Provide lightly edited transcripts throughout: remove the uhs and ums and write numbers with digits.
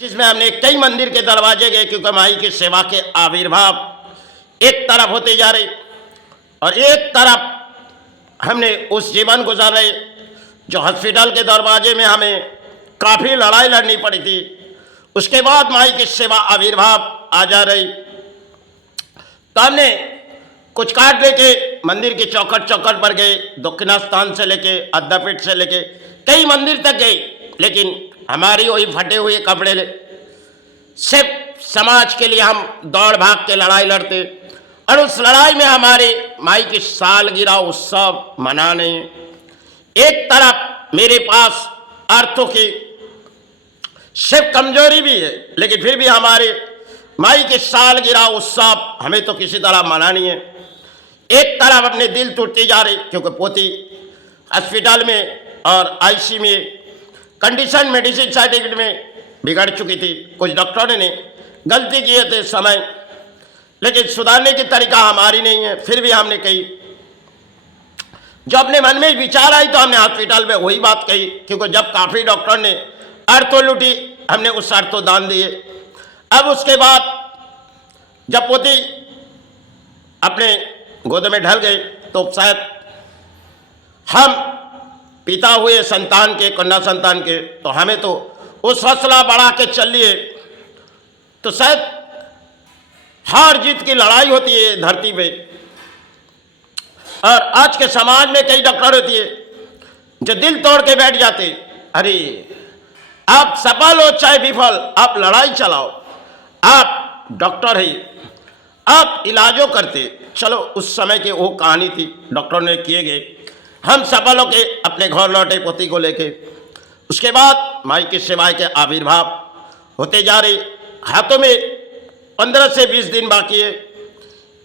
जिसमें हमने कई मंदिर के दरवाजे गए, क्योंकि माई की सेवा के आविर्भाव एक तरफ होते जा रहे और एक तरफ हमने उस जीवन गुजार रहे जो हॉस्पिटल के दरवाजे में हमें काफ़ी लड़ाई लड़नी पड़ी थी। उसके बाद माई की सेवा आविर्भाव आ जा रही तो हमने कुछ कार्ड लेके मंदिर के चौखट चौखट पर गए, दक्षिणा स्थान से लेके अद्यापीठ से लेके कई मंदिर तक गए, लेकिन हमारी वही फटे हुए कपड़े सिर्फ समाज के लिए हम दौड़ भाग के लड़ाई लड़ते और उस लड़ाई में हमारे माई की सालगिरह उत्सव मनाने, एक तरफ मेरे पास अर्थों की सिर्फ कमजोरी भी है, लेकिन फिर भी हमारे माई की सालगिरह उत्सव हमें तो किसी तरह मनानी है। एक तरफ अपने दिल टूटती जा रही क्योंकि पोती हॉस्पिटल में और आईसी में कंडीशन मेडिसिन सर्टिफिकेट में बिगड़ चुकी थी। कुछ डॉक्टरों ने गलती किए थे समय, लेकिन सुधारने की तरीका हमारी नहीं है। फिर भी हमने कही, जो अपने मन में विचार आई तो हमने हॉस्पिटल में वही बात कही, क्योंकि जब काफ़ी डॉक्टर ने अर्थो लूटी, हमने उस अर्थो दान दिए। अब उसके बाद जब पोती अपने गोद में ढल गई तो शायद हम पिता हुए संतान के, कन्या संतान के, तो हमें तो उस हौसला बढ़ा के चलिए तो शायद हार जीत की लड़ाई होती है धरती पे। और आज के समाज में कई डॉक्टर होती है जो दिल तोड़ के बैठ जाते, अरे आप सफल हो चाहे विफल, आप लड़ाई चलाओ, आप डॉक्टर ही, आप इलाजों करते। चलो उस समय की वो कहानी थी, डॉक्टरों ने किए गए, हम सफल होके अपने घर लौटे पोती को लेके। उसके बाद माई की सेवाएं के आविर्भाव होते जा रही, हाथों में 15 से 20 दिन बाकी है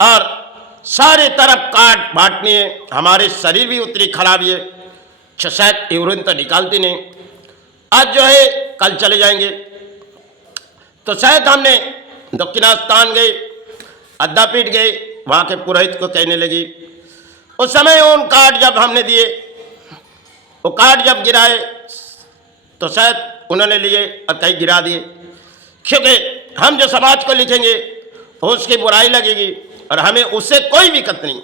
और सारे तरफ काट बांटनी है। हमारे शरीर भी उतनी खराबी है, शायद यूरिन तो निकालती नहीं, आज जो है कल चले जाएंगे। तो शायद हमने दक्षिणा स्थान गए, अद्यापीठ गए, वहाँ के पुरोहित को कहने लगी। उस समय उन कार्ड जब हमने दिए, वो कार्ड जब गिराए तो शायद उन्होंने लिए और कहीं गिरा दिए, क्योंकि हम जो समाज को लिखेंगे उसकी बुराई लगेगी और हमें उससे कोई दिक्कत नहीं,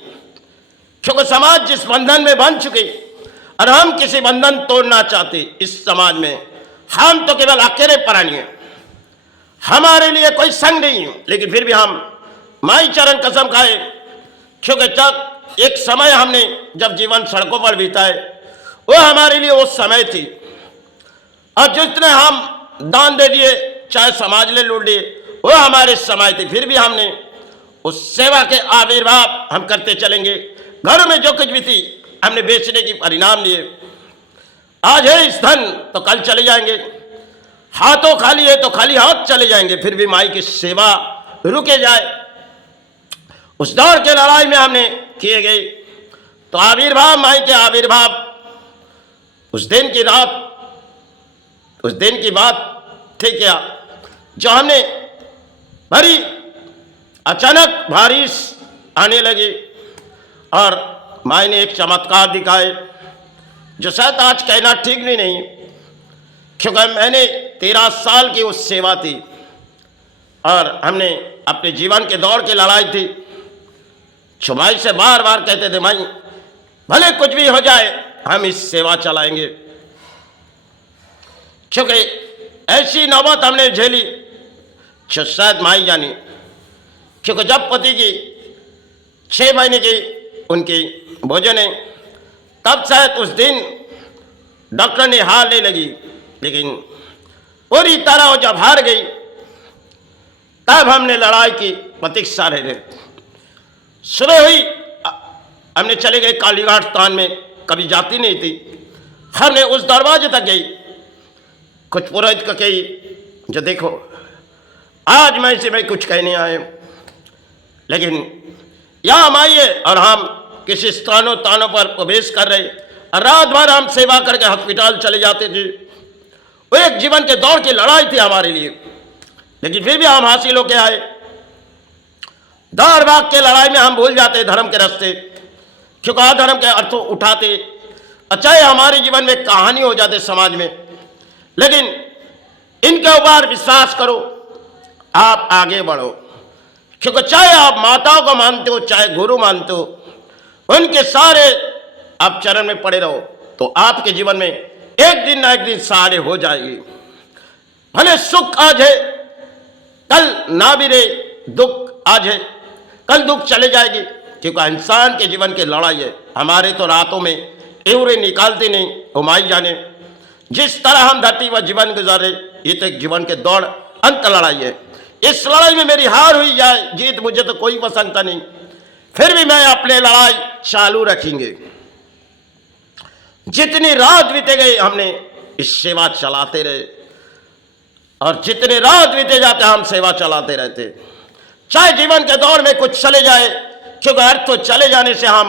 क्योंकि समाज जिस बंधन में बंध चुके और हम किसी बंधन तोड़ना चाहते इस समाज में, हम तो केवल अकेले प्राणी हैं, हमारे लिए कोई संग नहीं है। लेकिन फिर भी हम माई चरण कसम खाए, क्योंकि जब एक समय हमने जब जीवन सड़कों पर बिताए वो हमारे लिए वो समय थी, और जितने हम दान दे दिए चाहे समाज ले लूट लिए वो हमारे समय थी। फिर भी हमने उस सेवा के आविर्भाव हम करते चलेंगे। घरों में जो कुछ भी थी हमने बेचने की परिणाम लिए। आज है इस धन तो कल चले जाएंगे, हाथों खाली है तो खाली हाथ चले जाएंगे। फिर भी माई की सेवा रुके जाए, उस दौर के लड़ाई में हमने किए गए। तो आविर्भाव, माई के आविर्भाव, उस दिन की रात, उस दिन की बात थी क्या, जो हमने बड़ी अचानक बारिश आने लगी और माई ने एक चमत्कार दिखाए जो शायद आज कहना ठीक भी नहीं, क्योंकि मैंने 13 साल की उस सेवा थी और हमने अपने जीवन के दौर की लड़ाई थी। जो माई से बार बार कहते थे, माई भले कुछ भी हो जाए हम इस सेवा चलाएंगे, क्योंकि ऐसी नौबत हमने झेली जो शायद माई जानी। क्योंकि जब पति की 6 महीने की उनकी भोजन है, तब शायद उस दिन डॉक्टर ने हार ले लगी, लेकिन पूरी तरह जब हार गई तब हमने लड़ाई की प्रतीक्षा रहे। सुबह हुई, हमने चले गए कालीघाट स्थान में, कभी जाती नहीं थी, हमने उस दरवाजे तक गई। कुछ पुरोहित को कही, जो देखो आज मैं से मैं कुछ कहने आए, लेकिन यहाँ हम आइए और हम किसी स्थानों तानों पर प्रवेश कर रहे और रात भर हम सेवा करके हॉस्पिटल चले जाते थे। वो एक जीवन के दौर की लड़ाई थी हमारे लिए, लेकिन फिर भी हम हासिल होके आए। दौड़ भाग के लड़ाई में हम भूल जाते धर्म के रास्ते, क्योंकि अधर्म के अर्थों उठाते, चाहे हमारे जीवन में कहानी हो जाते समाज में। लेकिन इनके ऊपर विश्वास करो, आप आगे बढ़ो। क्योंकि चाहे आप माताओं को मानते हो, चाहे गुरु मानते हो, उनके सारे आप चरण में पड़े रहो तो आपके जीवन में एक दिन ना एक दिन सारे हो जाएगी। भले सुख आज है, कल ना भी रहे, दुख आज है, कल दुख चले जाएगी। क्योंकि इंसान के जीवन की लड़ाई है। हमारे तो रातों में एवरे निकालते नहीं, उमाई जाने जिस तरह हम धरती व जीवन गुजारे, ये तो एक जीवन के दौड़ अंत लड़ाई है। इस लड़ाई में मेरी हार हुई जाए जीत, मुझे तो कोई पसंद था नहीं, फिर भी मैं अपने लड़ाई चालू रखेंगे। जितनी रात बीते गई हमने इस सेवा चलाते रहे, और जितने रात बीते जाते हम सेवा चलाते रहते। चाहे जीवन के दौर में कुछ चले जाए, क्योंकि अर्थ तो चले जाने से हम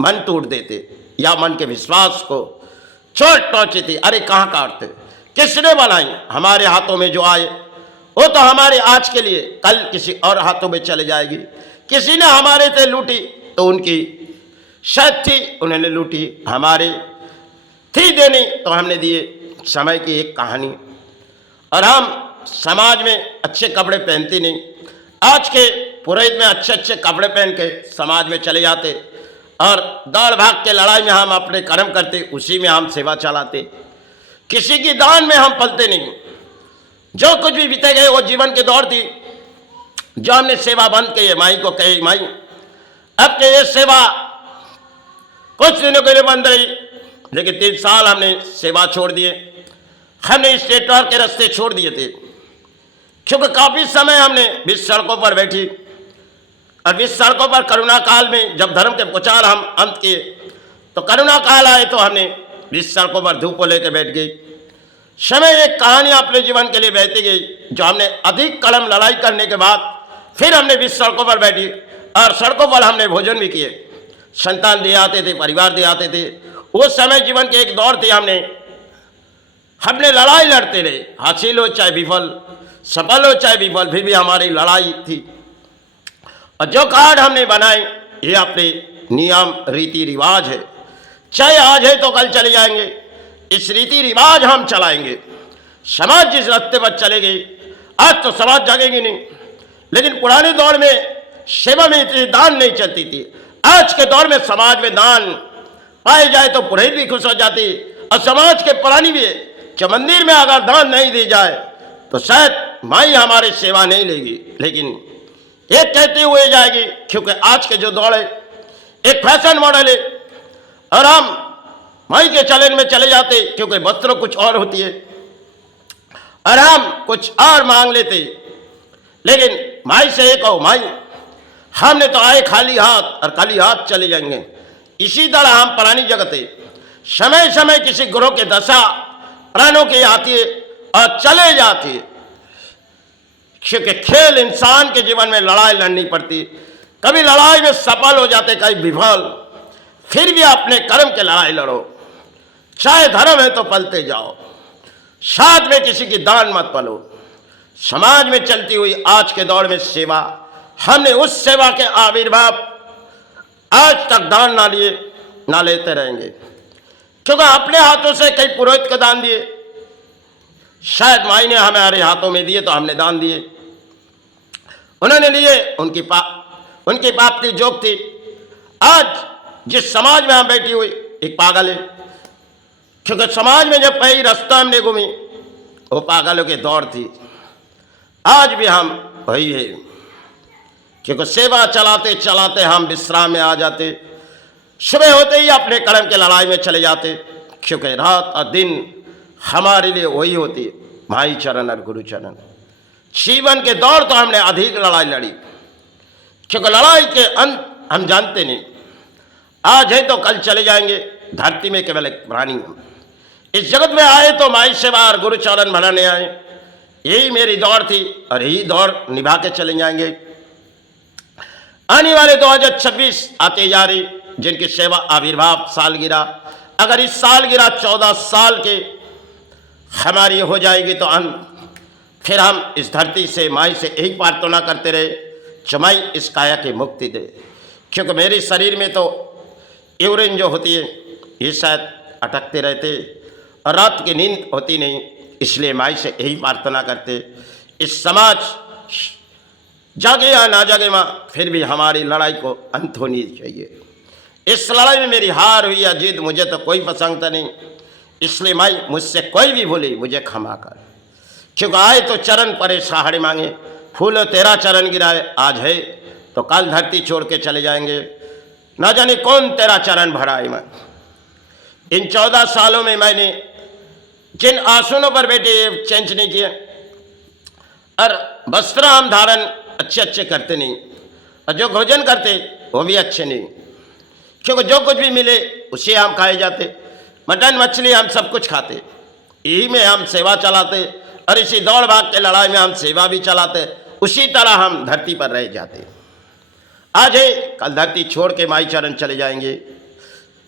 मन तोड़ देते या मन के विश्वास को चोट पहुंची थी। अरे कहाँ काटते, किसने बनाई? हमारे हाथों में जो आए वो तो हमारे आज के लिए, कल किसी और हाथों में चले जाएगी। किसी ने हमारे से लूटी तो उनकी शायद थी, उन्होंने लूटी, हमारे थी देनी तो हमने दिए। समय की एक कहानी। और हम समाज में अच्छे कपड़े पहनते नहीं, आज के पुरोहित में अच्छे अच्छे कपड़े पहन के समाज में चले जाते, और दौड़ भाग के लड़ाई में हम अपने कर्म करते, उसी में हम सेवा चलाते। किसी की दान में हम पलते नहीं। जो कुछ भी बीते गए वो जीवन के दौर थी, जो हमने सेवा बंद की। माई को कही, माई अब के ये सेवा कुछ दिनों के लिए बंद रही, लेकिन 3 साल हमने सेवा छोड़ दिए। हमने इस नेटवर्क के रास्ते छोड़ दिए थे, क्योंकि काफी समय हमने बीच सड़कों पर बैठी, और बीच सड़कों पर करुणा काल में जब धर्म के प्रचार हम अंत किए, तो करुणा काल आए तो हमने बीच सड़कों पर धूप को लेकर बैठ गई। समय एक कहानी अपने जीवन के लिए बहती गई, जो हमने अधिक कड़म लड़ाई करने के बाद फिर हमने बीच सड़कों पर बैठी, और सड़कों पर हमने भोजन भी किए। संतान दे आते थे, परिवार दे आते थे। उस समय जीवन के एक दौर थे, हमने लड़ाई लड़ते रहे, हासिल हो चाहे विफल, सफल हो चाहे विफल, फिर भी हमारी लड़ाई थी। और जो कार्ड हमने बनाए ये अपने नियम रीति रिवाज है, चाहे आज है तो कल चले जाएंगे। इस रीति रिवाज हम चलाएंगे। समाज जिस रास्ते पर चलेगी, आज तो समाज जागेगी नहीं, लेकिन पुराने दौर में सेवा में इतनी दान नहीं चलती थी। आज के दौर में समाज में दान पाए जाए तो पुरोहित भी खुश हो जाती, और समाज के पुरानी भी जो मंदिर में अगर दान नहीं दी जाए तो शायद माई हमारी सेवा नहीं लेगी, लेकिन एक कहते हुए जाएगी। क्योंकि आज के जो दौड़ है एक फैशन मॉडल है, और हम माई के चलन में चले जाते, क्योंकि वस्त्र कुछ और होती है और हम कुछ और मांग लेते। लेकिन माई से ये कहो, माई हमने तो आए खाली हाथ और खाली हाथ चले जाएंगे। इसी तरह हम पुरानी जगत है, समय समय किसी ग्रह के दशा प्राणों की आती है और चले जाती है। क्योंकि खेल इंसान के जीवन में लड़ाई लड़नी पड़ती, कभी लड़ाई में सफल हो जाते, कभी विफल, फिर भी अपने कर्म के लड़ाई लड़ो। चाहे धर्म है तो पलते जाओ, साथ में किसी की दान मत पलो। समाज में चलती हुई आज के दौर में सेवा, हमने उस सेवा के आविर्भाव आज तक दान ना लिए ना लेते रहेंगे। क्योंकि अपने हाथों से कई पुरोहित को दान दिए, शायद माई ने हमारे हाथों में दिए तो हमने दान दिए, उन्होंने लिए, उनकी पाप की जोक थी। आज जिस समाज में हम बैठी हुई एक पागल है, क्योंकि समाज में जब पहली रास्ता हमने घूमी वो पागलों के दौर थी। आज भी हम वही है, क्योंकि सेवा चलाते चलाते हम विश्राम में आ जाते, सुबह होते ही अपने कर्म के लड़ाई में चले जाते। क्योंकि रात और दिन हमारे लिए वही होती है, भाई चरण और गुरु चरण। जीवन के दौर तो हमने अधिक लड़ाई लड़ी, क्योंकि लड़ाई के अंत हम जानते नहीं। आज है तो कल चले जाएंगे, धरती में केवल एक प्राणी हम। इस जगत में आए तो माई सेवा और गुरु चरण बनाने आए, यही मेरी दौड़ थी और यही दौड़ निभा के चले जाएंगे। आने वाले 2026 आते जा रही, जिनकी सेवा आविर्भाव सालगिरह, अगर इस सालगिरह 14 साल के हमारी हो जाएगी तो फिर हम इस धरती से माई से यही प्रार्थना करते रहे, चमाई इस काया की मुक्ति दे। क्योंकि मेरे शरीर में तो यूरिन जो होती है ये शायद अटकते रहते और रात की नींद होती नहीं, इसलिए माई से यही प्रार्थना करते, इस समाज जागे या ना जागे माँ, फिर भी हमारी लड़ाई को अंत होनी चाहिए। इस लड़ाई में मेरी हार हुई या जीत मुझे तो कोई पसंद नहीं, इसलिए माई मुझसे कोई भी भूली मुझे क्षमा कर। क्योंकि आए तो चरण परे सहारे मांगे, फूल तेरा चरण गिराए, आज है तो कल धरती छोड़ के चले जाएंगे, ना जाने कौन तेरा चरण भराए। मैं इन 14 सालों में मैंने जिन आसनों पर बैठे चेंज नहीं किए, और वस्त्र हम धारण अच्छे अच्छे करते नहीं, और जो भोजन करते वो भी अच्छे नहीं, क्योंकि जो कुछ भी मिले उसे हम खाए जाते, मटन मछली हम सब कुछ खाते, यही में हम सेवा चलाते, और इसी दौड़ भाग के लड़ाई में हम सेवा भी चलाते, उसी तरह हम धरती पर रह जाते। आज है कल धरती छोड़ के माई चरण चले जाएंगे।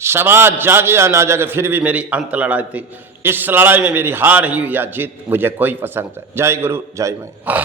समाज जागे या ना जागे फिर भी मेरी अंत लड़ाई थी, इस लड़ाई में मेरी हार ही या जीत मुझे कोई पसंद है। जय गुरु जय माई।